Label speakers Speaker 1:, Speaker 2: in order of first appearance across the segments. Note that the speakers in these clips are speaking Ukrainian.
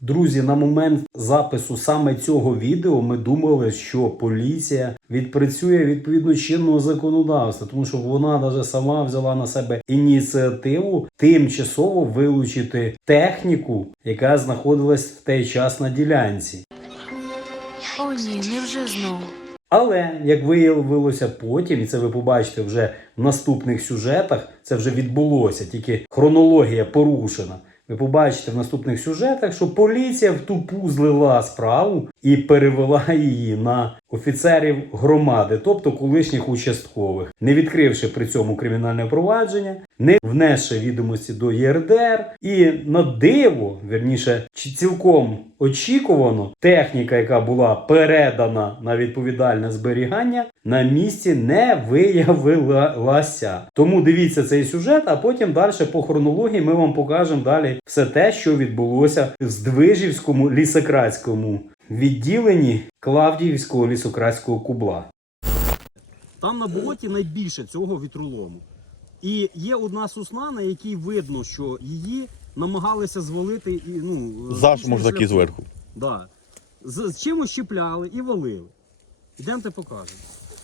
Speaker 1: Друзі, на момент запису саме цього відео ми думали, що поліція відпрацює відповідно чинного законодавства, тому що вона навіть сама взяла на себе ініціативу тимчасово вилучити техніку, яка знаходилась в той час на ділянці.
Speaker 2: О ні, невже знову?
Speaker 1: Але, як виявилося потім, і це ви побачите вже в наступних сюжетах, це вже відбулося, тільки хронологія порушена. Ви побачите в наступних сюжетах, що поліція в тупу злила справу і перевела її на офіцерів громади, тобто колишніх участкових, не відкривши при цьому кримінальне провадження, не внесши відомості до ЄРДР. І на диво, вірніше, цілком очікувано, техніка, яка була передана на відповідальне зберігання, на місці не виявилася. Тому дивіться цей сюжет, а потім далі по хронології ми вам покажемо далі все те, що відбулося в Здвижівському лісократському відділенні Клавдіївського лісократського кубла. Там на болоті найбільше цього вітролому. І є одна сосна, на якій видно, що її намагалися звалити.
Speaker 3: Зажмур такий зверху.
Speaker 1: Да. З чимось щепляли і валили. Йдемте покажемо.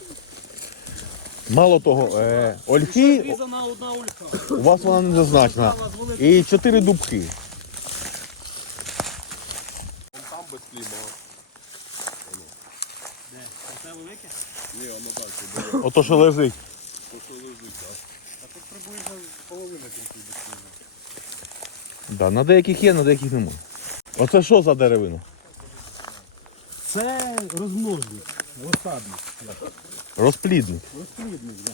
Speaker 3: Мало того, ольхи,
Speaker 1: Різана одна ольха.
Speaker 3: у вас вона не зазначена. І 4 дубки.
Speaker 4: Там без хліба.
Speaker 1: Де? Це велике?
Speaker 4: Ні, воно далі.
Speaker 3: Ото що лежить.
Speaker 4: То, що лежить, так. А тут приблизно половина тільки без хліба.
Speaker 3: Да, на деяких є, на деяких немає. Оце що за деревина?
Speaker 1: Це розмножник, розсадник.
Speaker 3: Розплідник.
Speaker 1: Розплідник, так.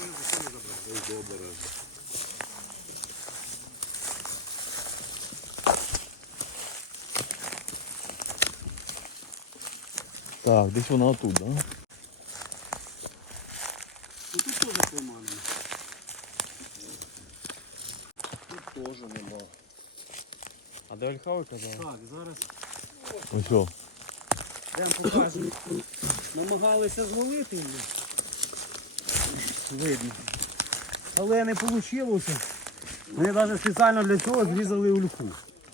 Speaker 3: Так, десь вона отут, да?
Speaker 1: І тут теж поманено.
Speaker 4: Тут теж нема.
Speaker 5: А де ольха ви казали?
Speaker 1: Так, зараз
Speaker 3: Ось о.
Speaker 1: йдемо покажемо. Намагалися звалити її. Видно. Але не вийшло. Вони навіть спеціально для цього зрізали ольху.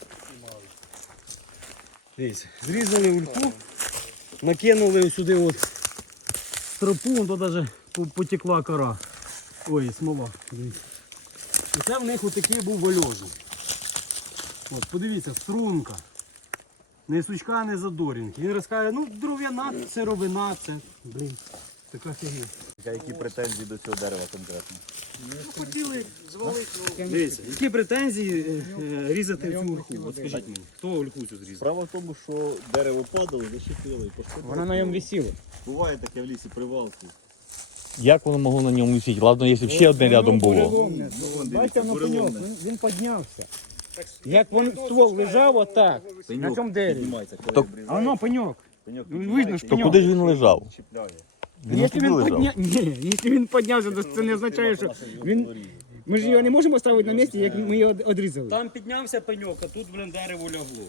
Speaker 1: Дивіться, зрізали ольху, накинули сюди от стропу, то навіть потекла кора. Ой, смола. Дивіться. І це в них отакий був вальожник. От, подивіться, струнка. Не сучка, не задорінки. Він розкаже, ну дров'яна, сировина, це, блін, така фігня.
Speaker 3: Які претензії до цього дерева конкретно?
Speaker 1: Хотіли звалити. Дивіться, які претензії різати цю ольху? От скажіть мені, хто ольху цю зрізав?
Speaker 6: Справа в тому, що дерево падало, защепило і пошкодило.
Speaker 5: Вона на ньому висіла.
Speaker 6: Буває таке в лісі привалки.
Speaker 3: Як воно могло на ньому висіти? Ладно, якщо б ще одне рядом було.
Speaker 5: Бачите, воно пеньок, він піднявся. Як він ствол лежав отак, на цьому дереві.
Speaker 6: Піднімається, коли
Speaker 3: То-
Speaker 6: обрізаєш.
Speaker 5: А воно пеньок.
Speaker 6: Пеньок
Speaker 5: видно,
Speaker 6: піднімається,
Speaker 5: що
Speaker 3: То
Speaker 5: пеньок.
Speaker 3: куди ж він лежав?
Speaker 6: чіпляє.
Speaker 3: Він
Speaker 5: Якщо
Speaker 3: туди
Speaker 5: він
Speaker 3: лежав.
Speaker 5: якщо він піднявся, то це не означає, що він... Ми ж його не можемо ставити на місці, як ми його відрізали.
Speaker 1: Там піднявся пеньок, а тут, блін, дерево лягло.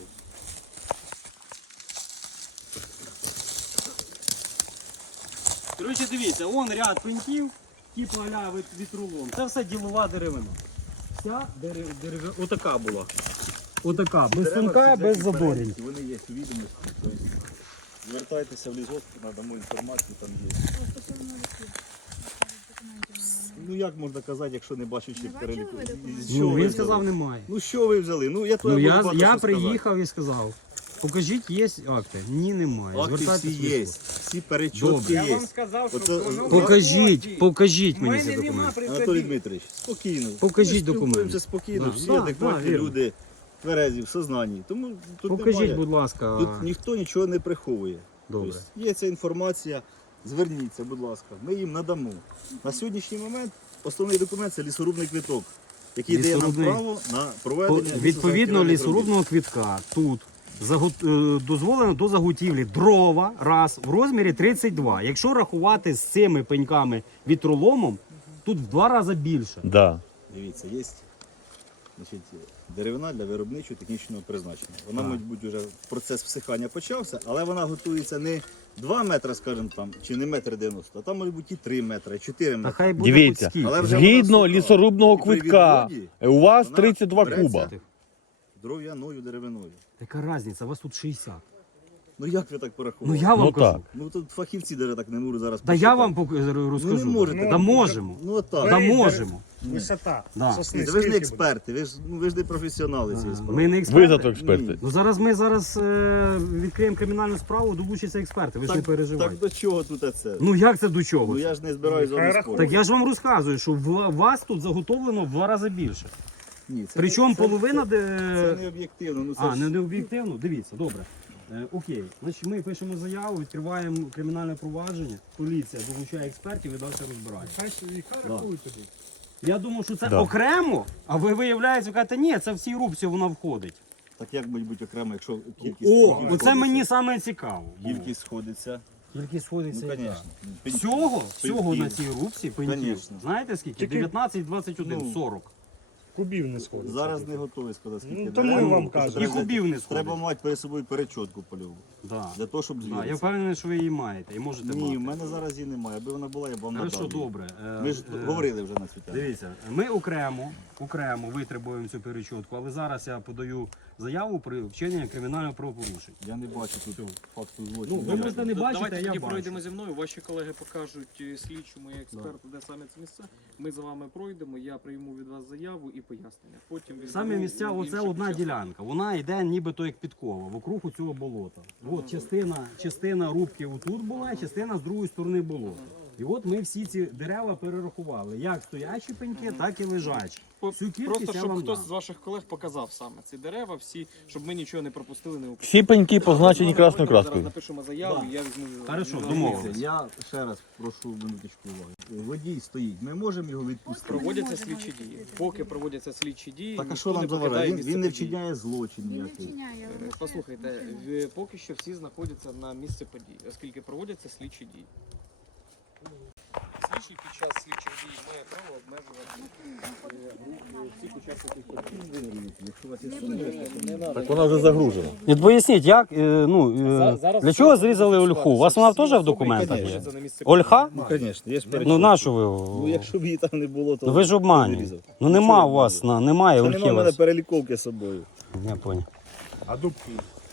Speaker 1: Коротше, дивіться, вон ряд пеньків, типу аля вітролом. Це все ділова деревина. Вся деревина, отака була. Отака, без
Speaker 6: Дерева
Speaker 1: сумка,
Speaker 6: всі
Speaker 1: без
Speaker 6: всякі
Speaker 1: задорінь.
Speaker 6: переліки, вони є у відомості. Тобто звертайтеся в лісгосп, надамо інформацію, там є. Ну як можна казати, якщо не бачучи переліку? З чого
Speaker 1: Ну,
Speaker 6: ви
Speaker 1: він
Speaker 6: взяли?
Speaker 1: сказав, немає.
Speaker 6: Ну що ви взяли? Ну я то
Speaker 1: Ну,
Speaker 6: можу
Speaker 1: я
Speaker 6: багато що сказати.
Speaker 1: приїхав і сказав, покажіть, є акти. Ні, немає.
Speaker 6: Акти всі
Speaker 1: Звертайтесь в
Speaker 6: є,
Speaker 1: лісгосп.
Speaker 6: всі перечотки
Speaker 1: Добре.
Speaker 5: Я
Speaker 6: є.
Speaker 5: вам сказав, що
Speaker 6: Оце-
Speaker 5: воно...
Speaker 1: Покажіть
Speaker 5: У
Speaker 1: мені цей
Speaker 5: мене нема
Speaker 1: документ.
Speaker 6: Анатолій
Speaker 5: прицепів.
Speaker 6: Дмитрович, спокійно.
Speaker 1: Покажіть
Speaker 6: Ми
Speaker 1: документи.
Speaker 6: спілкуємося спокійно,
Speaker 1: Да,
Speaker 6: всі
Speaker 1: да,
Speaker 6: адекватні
Speaker 1: да, вірно.
Speaker 6: люди, тверезі, в сознанні. Тому тут
Speaker 1: Покажіть,
Speaker 6: немає.
Speaker 1: будь ласка.
Speaker 6: Тут ніхто нічого не приховує.
Speaker 1: Добре.
Speaker 6: Тобто є ця інформація, зверніться, будь ласка, ми їм надамо. На сьогоднішній момент основний документ це лісорубний квиток, який дає нам
Speaker 1: Лісорубний.
Speaker 6: право на проведення
Speaker 1: Відповідно
Speaker 6: лісозаготівельних
Speaker 1: лісорубного квітка тут дозволено до заготівлі дрова раз в розмірі 32. Якщо рахувати з цими пеньками вітроломом, тут в 2 рази більше.
Speaker 3: Да.
Speaker 6: робіт. Дивіться, є значить, деревина для виробничого технічного призначення. Вона,
Speaker 1: Так.
Speaker 6: мабуть, вже процес всихання почався, але вона готується не 2 метри, скажімо там, чи не 1,90 м, а там, може бути, і 3 метри, і 4
Speaker 1: Та
Speaker 6: метри.
Speaker 1: хай буде
Speaker 3: Дивіться,
Speaker 1: хоч скільки.
Speaker 6: Але вже
Speaker 3: згідно
Speaker 6: вона суха.
Speaker 3: лісорубного
Speaker 6: І при
Speaker 3: квитка,
Speaker 6: відводі
Speaker 3: у вас
Speaker 6: вона
Speaker 3: 32
Speaker 6: береться.
Speaker 3: куба.
Speaker 6: дров'яною деревиною.
Speaker 1: Яка різниця, у вас тут 60.
Speaker 6: Ну як ви так порахували?
Speaker 1: Ну я вам
Speaker 3: Ну,
Speaker 1: кажу.
Speaker 3: так.
Speaker 6: Ну тут фахівці даже так не можуть зараз
Speaker 1: Да я вам
Speaker 6: посчитати.
Speaker 1: розкажу.
Speaker 6: Ну, не можете.
Speaker 1: Да можемо.
Speaker 6: Ну отак.
Speaker 1: Да можемо.
Speaker 5: Висота.
Speaker 1: Да.
Speaker 5: Сосни.
Speaker 6: Ви ж не
Speaker 5: скільки
Speaker 6: експерти, ви ж не професіонали цієї справи.
Speaker 1: Ми не
Speaker 3: Ви
Speaker 1: експерти.
Speaker 3: зато експерти.
Speaker 6: Ні.
Speaker 1: Ну зараз ми відкриємо кримінальну справу, долучаться експерти, ви ж не переживайте.
Speaker 6: Так до чого тут це?
Speaker 1: Ну як це до чого?
Speaker 6: Ну я ж не збираюсь з вами
Speaker 5: Хай
Speaker 6: спорити.
Speaker 1: Так я ж вам розказую, що вас тут заготовлено в 2 рази більше.
Speaker 6: Ні, це
Speaker 1: Причому
Speaker 6: не- це-
Speaker 1: половина
Speaker 6: Це
Speaker 1: де.
Speaker 6: не об'єктивно. Ну, це
Speaker 1: А,
Speaker 6: ж-
Speaker 1: не об'єктивно? Дивіться, добре. Окей, значить ми пишемо заяву, відкриваємо кримінальне провадження, поліція долучає експертів і далі розбирає.
Speaker 5: Хай рахують тоді.
Speaker 1: Я думав, що це
Speaker 3: Да.
Speaker 1: окремо, а ви виявляєте, ви кажете, ні, це в цій рубці вона входить.
Speaker 6: Так як має бути окремо, якщо кількість
Speaker 1: О,
Speaker 6: сходиться?
Speaker 1: оце мені саме цікаво.
Speaker 6: Кількість сходиться.
Speaker 1: Кількість сходиться.
Speaker 6: Ну,
Speaker 1: яка?
Speaker 6: звісно.
Speaker 1: Всього на цій рубці пеньків.
Speaker 6: Конечно.
Speaker 1: Знаєте скільки?
Speaker 5: Тільки-
Speaker 1: 19, 21,
Speaker 6: Ну,
Speaker 1: 40.
Speaker 5: Кубів не сходить.
Speaker 6: Зараз не готовий сказати, скільки.
Speaker 5: Ну, то ми
Speaker 6: Реально,
Speaker 5: вам
Speaker 6: тому що
Speaker 5: кажемо.
Speaker 1: І
Speaker 6: треба-
Speaker 1: кубів не сходить.
Speaker 6: Треба мати перед собою перечотку польову.
Speaker 1: Да.
Speaker 6: Для того, щоб
Speaker 1: Да, я
Speaker 6: звіритися.
Speaker 1: впевнений, що ви її маєте і можете
Speaker 6: Ні,
Speaker 1: мати.
Speaker 6: в мене зараз її немає. Аби вона була, я б вам
Speaker 1: Хорошо,
Speaker 6: надав. її.
Speaker 1: добре.
Speaker 6: Ми ж говорили вже на цю тему.
Speaker 1: Дивіться, ми окремо витребуємо цю перечотку, але зараз я подаю заяву про вчинення кримінального правопорушення.
Speaker 6: Я не бачу тут факту
Speaker 1: Ну,
Speaker 6: злочину.
Speaker 1: ви просто не бачите,
Speaker 7: Давайте
Speaker 1: а я
Speaker 7: тоді
Speaker 1: бачу.
Speaker 7: пройдемо зі мною. Ваші колеги покажуть слідчому і експерту, де саме це місце. Ми за вами пройдемо. Я прийму від вас заяву і пояснення. Потім
Speaker 1: Саме місця, оце одна ділянка. Вона йде нібито як підкова, вокруг у цього болота. От частина рубки отут була, частина з другої сторони болота. І от ми всі ці дерева перерахували. Як стоячі пеньки, так і лежачі. Всю кількість
Speaker 7: Просто
Speaker 1: я
Speaker 7: щоб
Speaker 1: вам
Speaker 7: хтось
Speaker 1: дам.
Speaker 7: з ваших колег показав саме ці дерева, всі, щоб ми нічого не пропустили, не упустили.
Speaker 3: Всі пеньки позначені красною
Speaker 7: Зараз
Speaker 3: краскою.
Speaker 7: напишемо заяву, і я візьму.
Speaker 1: Хорошо,
Speaker 7: від вас
Speaker 1: домовились.
Speaker 7: відповідь.
Speaker 6: Я ще раз прошу минуточку уваги. Водій стоїть, ми можемо його відпустити.
Speaker 7: Проводяться слідчі дії. Поки проводяться слідчі дії,
Speaker 6: Так а
Speaker 7: ніхто
Speaker 6: що нам
Speaker 7: не
Speaker 6: заважає?
Speaker 7: покидає
Speaker 6: Він
Speaker 7: місце
Speaker 6: не
Speaker 7: події.
Speaker 6: вчиняє злочин ніякий.
Speaker 7: Послухайте, поки що всі знаходяться на місці події, оскільки проводяться слідчі дії. Слідчий під час слідчих дій має право обмежувати всіх учасників події.
Speaker 3: Так вона вже загружена.
Speaker 1: І поясніть, як,
Speaker 7: Зараз
Speaker 1: для чого зрізали ольху? У вас вона теж в документах є? Ольха?
Speaker 6: Ну, звісно, є ж
Speaker 1: Ну нашу ви?
Speaker 6: Ну, якщо б її там не було, то...
Speaker 1: Ну ви ж обманюєте. Ну нема у вас, немає
Speaker 6: Це
Speaker 1: ольхи
Speaker 6: нема
Speaker 1: у
Speaker 6: в мене
Speaker 1: вас.
Speaker 6: переліковки з собою.
Speaker 1: Я понял.
Speaker 5: А дубки?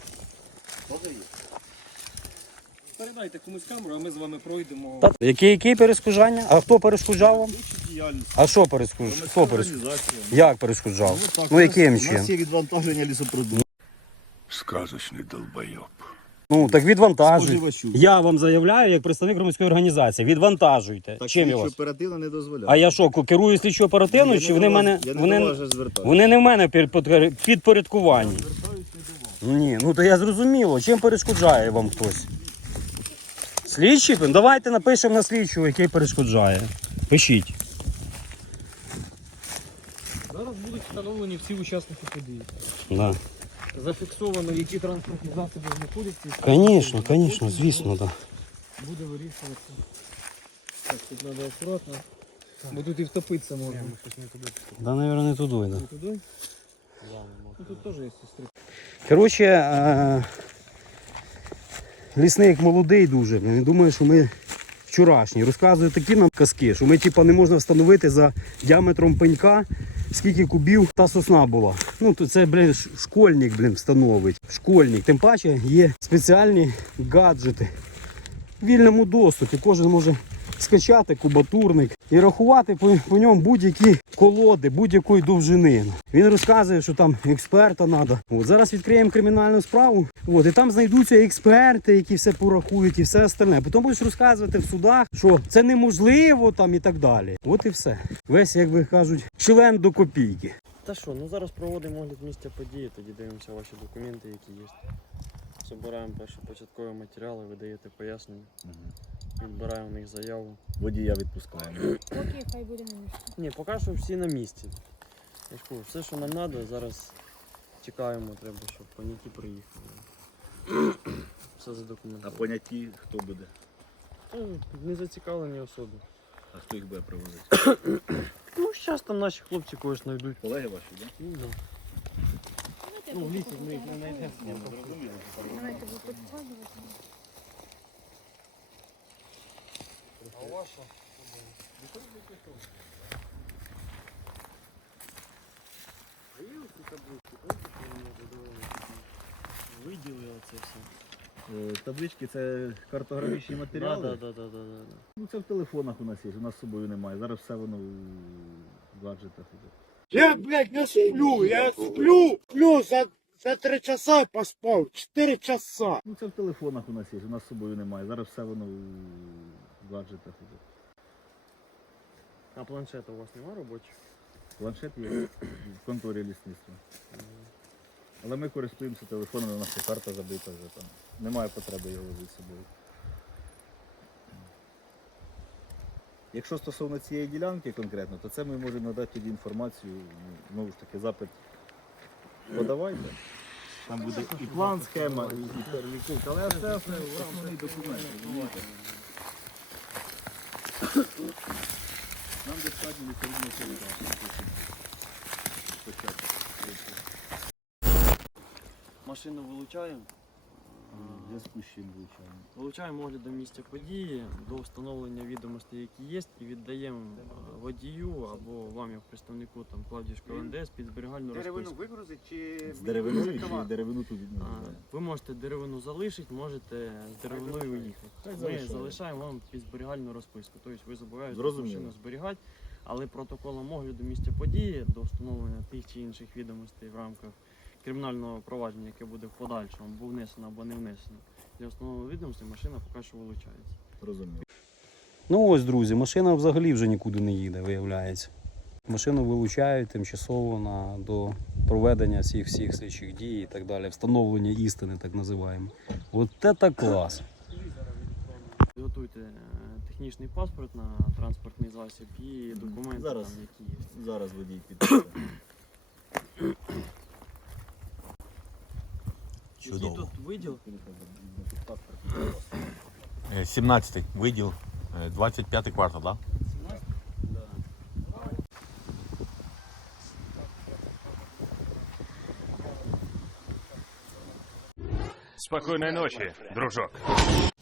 Speaker 7: Передайте комусь камеру, а ми з вами пройдемо.
Speaker 1: Які перешкоджання? А хто перешкоджав вам?
Speaker 6: Діяльність.
Speaker 1: А що перешкоджав? Хто перешкоджав?
Speaker 6: Організація.
Speaker 1: Як перешкоджав? Ну яким
Speaker 6: У нас
Speaker 1: чином?
Speaker 6: є відвантаження лісопродуктів.
Speaker 8: Сказочный долбоеб.
Speaker 1: Ну так відвантажуйте.
Speaker 6: Споживачу.
Speaker 1: Я вам заявляю, як представник громадської організації, відвантажуйте.
Speaker 6: Так
Speaker 1: Чим я
Speaker 6: що
Speaker 1: вас?
Speaker 6: оперативно не дозволяє.
Speaker 1: А я що, керую слідчо оперативно, чи вони мене.
Speaker 6: Я не
Speaker 1: Вони,
Speaker 6: до вас же звертаюся.
Speaker 1: вони не в мене підпорядкуванні. Ні, ну то я зрозуміло, чим перешкоджає вам хтось. Слідчий? Давайте напишемо на слідчого, який перешкоджає. Пишіть.
Speaker 7: Зараз будуть встановлені всі учасники події.
Speaker 1: Да.
Speaker 7: Зафіксовано, які транспортні засоби знаходяться.
Speaker 1: Звісно, звісно, так.
Speaker 7: Буде вирішуватися. Так, тут треба акуратно. Бо тут і втопитися можна.
Speaker 1: Да, мабуть, не туди, да.
Speaker 7: Туди? Ну тут теж є сестри.
Speaker 1: Коротше, лісник молодий дуже. Він думає, що ми вчорашні. Розказує такі нам казки, що ми типа не можна встановити за діаметром пенька, скільки кубів та сосна була. Ну то це, школьник, встановить. Школьник. Тим паче є спеціальні гаджети в вільному доступі. Кожен може скачати кубатурник і рахувати по ньому будь-які колоди, будь-якої довжини. Він розказує, що там експерта треба. От зараз відкриємо кримінальну справу. От, і там знайдуться експерти, які все порахують і все остальне. Потім будеш розказувати в судах, що це неможливо там і так далі. От і все. Весь, як ви кажуть, член до копійки.
Speaker 9: Та що, ну зараз проводимо огляд місця події, тоді дивимося ваші документи, які є. Збираємо перші початкові матеріали, ви даєте пояснення, відбираємо в них заяву.
Speaker 6: Водія відпускаємо.
Speaker 10: Поки хай буде на місці.
Speaker 9: Ні, поки що всі на місці. Я ж кажу, все, що нам треба, зараз чекаємо, треба, щоб поняті приїхали. Все за
Speaker 6: А
Speaker 9: документами.
Speaker 6: поняті хто буде?
Speaker 9: Не зацікавлені особи.
Speaker 6: А хто їх буде привозити?
Speaker 9: Ну, зараз там наші хлопці когось знайдуть.
Speaker 6: Колеги ваші, так?
Speaker 9: Ну, да.
Speaker 10: Ну, в лісі ми їх не
Speaker 6: Ні, ми зрозуміли.
Speaker 10: Давайте ви підходите.
Speaker 9: Виділили це все.
Speaker 6: Таблички це картографічні матеріали.
Speaker 9: Да.
Speaker 6: Ну це в телефонах у нас є, у нас з собою немає. Зараз все воно в гаджетах іде.
Speaker 5: Я, блядь, не сплю, я сплю за 3 часа поспав, 4 часа.
Speaker 6: Ну це в телефонах у нас є, у нас з собою немає. Зараз все воно в гаджетах іде.
Speaker 9: А планшета у вас немає робочих?
Speaker 6: Планшет є в конторі лісництва. Але ми користуємося телефоном, у нас є карта забита вже там. Немає потреби його возити з собою. Якщо стосовно цієї ділянки конкретно, то це ми можемо надати тоді інформацію, знову ж таки, запит подавайте. Там буде і план, схема, і переліковка, але це основний документ. розумієте? Нам достатньо лісорубного початку.
Speaker 9: Машину вилучаємо.
Speaker 6: В зв'язку з чим вивчаємо.
Speaker 9: Вилучаємо огляд до місця події, до встановлення відомостей, які є, і віддаємо водію або вам, як представнику там Клавдіївського НДС, під зберігальну розписку.
Speaker 5: вигрузити чи...
Speaker 6: З деревиною чи деревину тут
Speaker 9: Ви можете деревину залишити, можете з деревиною уїхати. Ми
Speaker 6: залишаємо.
Speaker 9: залишаємо вам під зберігальну розписку. Тобто ви зобов'язані
Speaker 6: Зрозуміло.
Speaker 9: машину зберігати, але протоколом огляду місця події до встановлення тих чи інших відомостей в рамках кримінального провадження, яке буде в подальшому, або внесено, або не внесено. Для встановлення відомостей машина поки що вилучається.
Speaker 6: Розумію.
Speaker 1: Ну ось, друзі, машина взагалі вже нікуди не їде, виявляється. Машину вилучають тимчасово до проведення всіх слідчих дій і так далі, встановлення істини, так називаємо. От це клас.
Speaker 9: Підготуйте технічний паспорт на транспортний засіб і документи,
Speaker 6: Зараз.
Speaker 9: там, які є.
Speaker 6: Зараз водій підписує.
Speaker 9: Який тут виділ?
Speaker 3: 17-й виділ, 25-й квартал, так?
Speaker 8: Спокойной ночи, дружок.